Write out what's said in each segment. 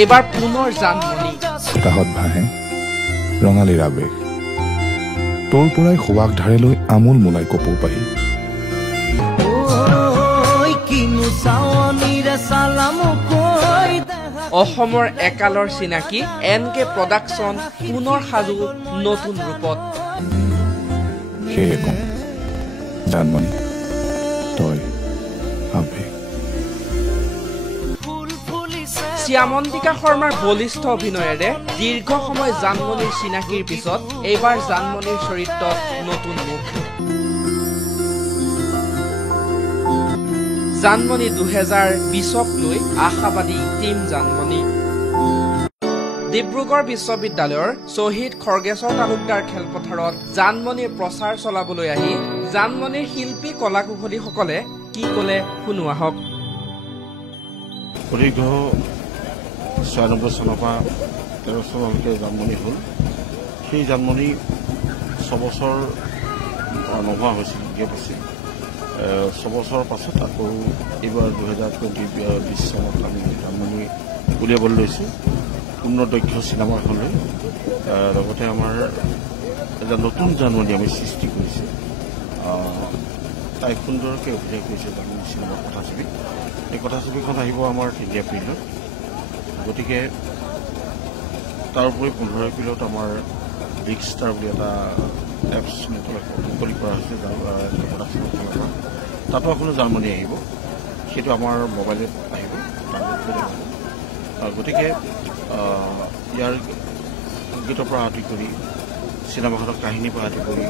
এইবাৰ পুনৰ জানমণি কাহত ভাহে ৰঙালীৰ আৱেশ তোৰ পৰাই সুৱাগ ধাৰে লৈ আমোল মোলাই কপৌ পাহি অসমৰ একালৰ চিনাকি NK প্ৰডাকশ্যন পুনৰ সাজু নতুন ৰূপত সেয়ে কওঁ জানমণি তই আৱেশ শ্যামন্তিকা শৰ্মাৰ বলিষ্ঠ অভিনয়েৰে দীৰ্ঘ সময় জানমণিৰ চিনাকিৰ পিছত এইবাৰ জানমণিৰ চৰিত্ৰত নতুন মুখ জানমণি 2020ক লৈ আশাবাদী টিম জানমণি ডিব্ৰুগড় বিশ্ববিদ্যালয়ৰ শ্বহীদ খৰ্গেশ্বৰ তালুকদাৰ খেলপথাৰত জানমণিৰ প্ৰচাৰ চলাবলৈ আহি জানমণিৰ শিল্পী কলাকুশলীসকলে কি ক'লে শুনো আহক 96 চনৰ পৰা 13 চনলৈকে জানমণি হ'ল সেই জানমণি 6 বছৰ নোহোৱা হৈছিল গেপ আছিল 6 বছৰৰ পাছত আকৌ এইবাৰ 2020 চনত আমি জানমণি উলিয়াবলৈ লৈছোঁ উন্নত দক্ষ চিনেমাখনলৈ লগতে আমাৰ এটা নতুন জানমণি আমি সৃষ্টি কৰিছোঁ তাই সুন্দৰকৈ অভিনয় কৰিছে জানমণি চিনেমাৰ কথাছবি এই কথাছবিখন আহিব আমাৰ 3 এপ্ৰিলত গতিকে তাৰ উপৰি 15 এপ্ৰিলত আমাৰ বিগ ষ্টাৰ বুলি এটা এপছ মুকলি কৰা হৈছে প্ৰডাকশ্যনৰ ফালৰ পৰা তাতো আপোনাৰ জানমণি আহিব সেইটো আমাৰ মোবাইলত আহিব গতিকে ইয়াৰ সংগীতৰ পৰা আদি কৰি চিনেমাখনৰ কাহিনীৰ পৰা আদি কৰি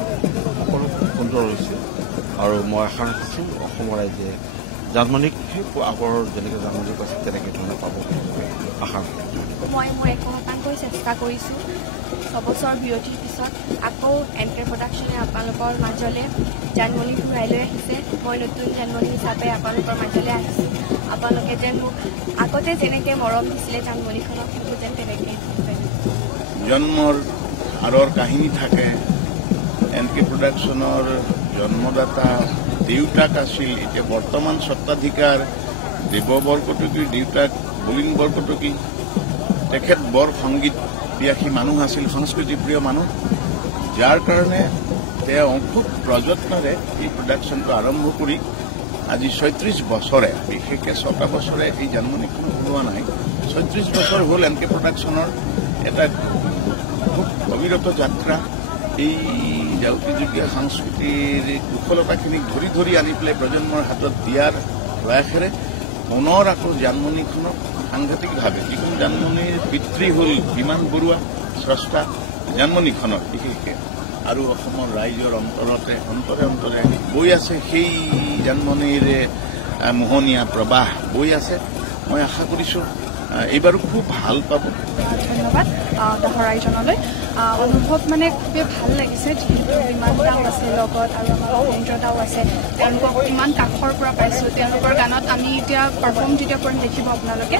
সকলো সুন্দৰ হৈছে আৰু মই আশা ৰাখিছোঁ অসমৰ ৰাইজে জানমণিক আগৰ যেনেকৈ জানমণি পাইছে তেনেকৈ ধৰণে পাব আশা মই মোৰ একমাত্ৰাকৈ চেষ্টা কৰিছোঁ 6 বছৰ বিৰতিৰ পিছত আকৌ NK প্ৰডাকশ্যনে আপোনালোকৰ মাজলৈ জানমণি ঘূৰাই লৈ আহিছে মই নতুন জানমণি হিচাপে আপোনালোকৰ মাজলৈ আহিছোঁ আপোনালোকে যেন মোক আগতে যেনেকৈ মৰম দিছিলে জানমণিখনক সেইটো যেন তেনেকৈ জন্মৰ আঁৰৰ কাহিনী থাকে NK প্ৰডাকশ্যনৰ জন্মদাতা দেউতাক আছিল এতিয়া বৰ্তমান স্বত্বাধিকাৰ দেৱ বৰকটকীৰ দেউতাক বুলিন বৰকটকী তেখেত বৰ সংগীত বিয়াসী মানুহ আছিল সংস্কৃতিপ্ৰিয় মানুহ যাৰ কাৰণে তেওঁ খুব প্ৰযত্নেৰে এই প্ৰডাকশ্যনটো আৰম্ভ কৰি আজি 36 বছৰে বিশেষকৈ 6টা বছৰে এই জানমণিখন ওলোৱা নাই 36 বছৰ হ'ল NK প্ৰডাকশ্যনৰ এটা খুব অবিৰত যাত্ৰা এই জাউতিযুগীয়া সংস্কৃতিৰ কুশলতাখিনিক ধৰি ধৰি আনি পেলাই প্ৰজন্মৰ হাতত দিয়াৰ প্ৰয়াসেৰে পুনৰ আকৌ জানমণিখনক সাংঘাতিকভাৱে যিখন জানমণিৰ পিতৃ হ'ল বিমান বৰুৱা স্ৰষ্টা জানমণিখনক বিশেষকৈ আৰু অসমৰ ৰাইজৰ অন্তৰতে অন্তৰে অন্তৰে বৈ আছে সেই জানমণিৰ মোহনীয়া প্ৰবাহ বৈ আছে মই আশা কৰিছোঁ এইবাৰো খুব ভাল পাব ধন্যবাদ দহৰাইজনলৈ অনুভৱ মানে খুবেই ভাল লাগিছে যিহেতু ইমান দাও আছে লগত আৰু আমাৰ অভিনেত্ৰীও আছে তেওঁলোকক ইমান কাষৰ পৰা পাইছোঁ তেওঁলোকৰ গানত আমি এতিয়া পাৰফৰ্ম যেতিয়া কৰিম দেখিব আপোনালোকে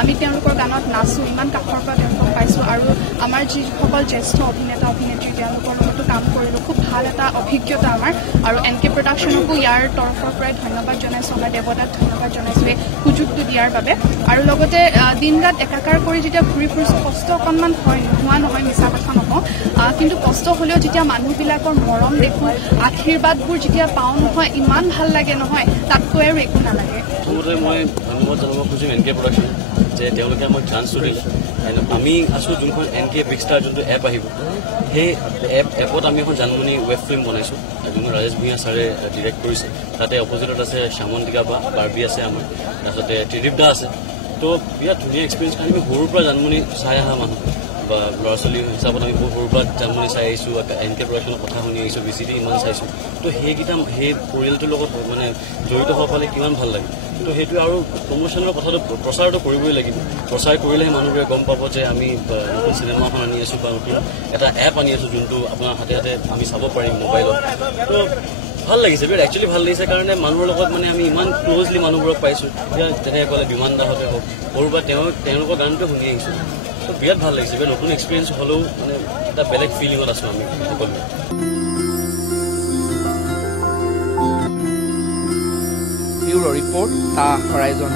আমি তেওঁলোকৰ গানত নাচোঁ ইমান কাষৰ পৰা তেওঁলোকক পাইছোঁ আৰু আমাৰ যিসকল জ্যেষ্ঠ অভিনেতা অভিনেত্ৰী তেওঁলোকৰ লগতো কাম কৰিলোঁ খুব ভাল এটা অভিজ্ঞতা আমাৰ আৰু NK প্ৰডাকশ্যনকো ইয়াৰ তৰফৰ পৰাই ধন্যবাদ জনাইছোঁ আমাৰ দেৱতাক ধন্যবাদ জনাইছোঁ এই সুযোগটো দিয়াৰ বাবে আৰু লগতে দিন ৰাত একাকাৰ কৰি যেতিয়া ঘূৰি ফুৰিছোঁ কষ্ট অকণমান হয় নোহোৱা নহয় মিছা কথা নকওঁ কিন্তু কষ্ট হ'লেও যেতিয়া মানুহবিলাকৰ মৰম দেখোঁ আশীৰ্বাদবোৰ যেতিয়া পাওঁ নহয় ইমান ভাল লাগে নহয় তাতকৈ আৰু একো নালাগে মই ধন্যবাদ জনাব খুজিম NK প্ৰডাকশ্যন যে তেওঁলোকে আমাক চান্সটো দিলে আমি আছোঁ যোনখন NK বিগ ষ্টাৰ যোনটো এপ আহিব সেই এপত আমি এখন জানমণি ৱেব ফিল্ম বনাইছোঁ যোনখন ৰাজেশ ভূঞা ছাৰে ডিৰেক্ট কৰিছে তাতে অপজিটত আছে শ্যামন্তিকা বা বাৰ্বী আছে আমাৰ তাৰপিছতে ত্ৰিদীপ দা আছে তো বিৰাট ধুনীয়া এক্সপিৰিয়েঞ্চ কাৰণ আমি সৰুৰ পৰা জানমণি চাই অহা মানুহ বা ল'ৰা ছোৱালী হিচাপত আমি বহু সৰুৰ পৰা জানমণি চাই আহিছোঁ NK প্ৰডাকশ্যনৰ কথা শুনি আহিছোঁ VCD ইমান চাইছোঁ তো সেইকেইটা সেই পৰিয়ালটোৰ লগত মানে জড়িত হোৱা পালে কিমান ভাল লাগে তো সেইটো আৰু প্ৰমোশ্যনৰ কথাটো প্ৰচাৰটো কৰিবই লাগিব প্ৰচাৰ কৰিলেহে মানুহবোৰে গম পাব যে আমি নতুন চিনেমা এখন আনি আছোঁ বা নতুন এটা এপ আনি আছোঁ যোনটো আপোনাৰ হাতে হাতে আমি চাব পাৰিম মোবাইলত তো ভাল লাগিছে বিৰাট একচুৱেলি ভাল লাগিছে কাৰণে মানুহৰ লগত মানে আমি ইমান ক্ল'জলি মানুহবোৰক পাইছোঁ এতিয়া যেনেকৈ ক'লে বিমান দাহঁতে হওক সৰুৰ পৰা তেওঁলোকৰ গানটো শুনি আহিছোঁ তো বিৰাট ভাল লাগিছে বিৰাট নতুন এক্সপিৰিয়েঞ্চ হ'লেও মানে এটা বেলেগ ফিলিঙত আছোঁ আমি সকলো ব্যুৰ' ৰিপৰ্ট দা হৰাইজন